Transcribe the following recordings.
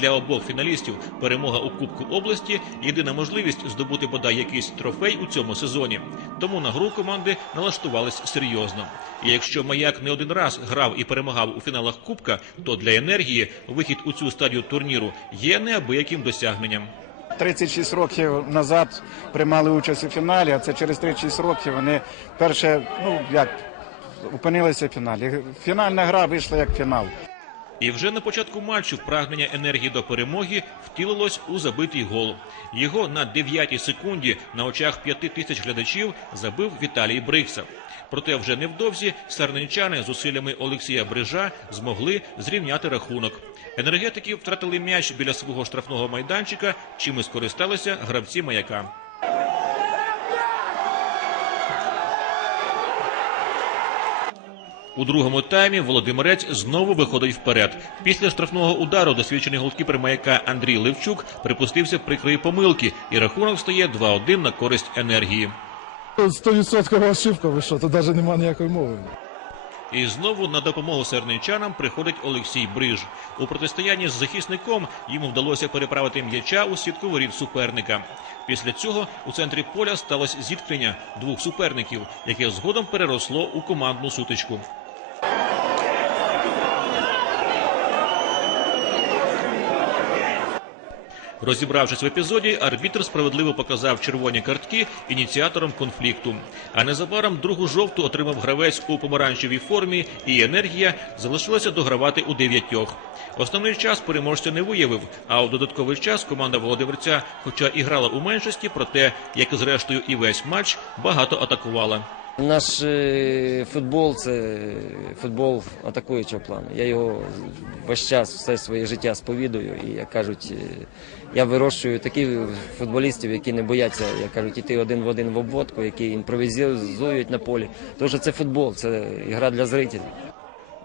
Для обох фіналістів перемога у Кубку області єдина можливість здобути бодай якийсь трофей у цьому сезоні. Тому на гру команди налаштувались серйозно. І якщо маяк не один раз грав і перемагав у фіналах Кубка, то для енергії вихід у цю стадію турніру є неабияким досягненням. 36 років назад приймали участь у фіналі, а це через 36 років вони перше, ну як опинилися в фіналі. Фінальна гра вийшла як фінал. І вже на початку матчу прагнення енергії до перемоги втілилось у забитий гол. Його на 9-й секунді на очах п'яти тисяч глядачів забив Віталій Брикса. Проте вже невдовзі сарненчани з усиллями Олексія Брижа змогли зрівняти рахунок. Енергетики втратили м'яч біля свого штрафного майданчика, чим і скористалися гравці маяка. У другому таймі Володимирець знову виходить вперед. Після штрафного удару досвідчений голкіпер маяка Андрій Левчук припустився прикрої помилки, і рахунок стає 2-1 на користь енергії. Стовідсоткова ошибка, ви що, тут навіть немає ніякої мови. І знову на допомогу серничанам приходить Олексій Бриж. У протистоянні з захисником йому вдалося переправити м'яча у сітку воріт суперника. Після цього у центрі поля сталося зіткнення двох суперників, яке згодом переросло у командну сутичку. Розібравшись в епізоді, арбітр справедливо показав червоні картки ініціаторам конфлікту. А незабаром другу жовту отримав гравець у помаранчевій формі, і енергія залишилася догравати у дев'ятьох. Основний час переможця не виявив, а у додатковий час команда Володимирця, хоча і грала у меншості, проте, як зрештою і весь матч, багато атакувала. Наш футбол це футбол атакуючого плану. Я його весь час, все своє життя сповідую. І як кажуть, е, я вирощую таких футболістів, які не бояться, як кажуть, іти один в один в обводку, які імпровізують на полі. Тому що це футбол, це гра для зрителів.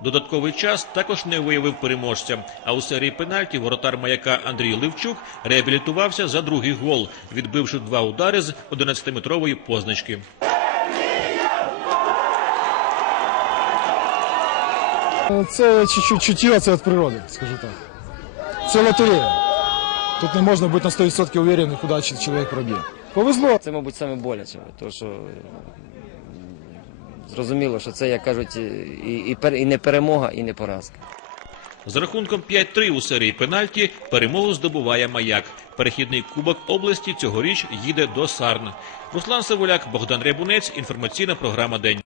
Додатковий час також не виявив переможця. А у серії пенальтів воротар маяка Андрій Левчук реабілітувався за другий гол, відбивши два удари з 11-метрової позначки. Це чуть-чуть чуття, це від природи, скажу так. Це лотерея. Тут не можна бути на 100% уверенным, куди чоловік проб'є. Повезло. Це, мабуть, саме боляче, тому що зрозуміло, що це, як кажуть, і, і, і не перемога, і не поразка. З рахунком 5-3 у серії пенальті перемогу здобуває маяк. Перехідний кубок області цьогоріч їде до Сарн. Руслан Савуляк, Богдан Рябунець. Інформаційна програма День.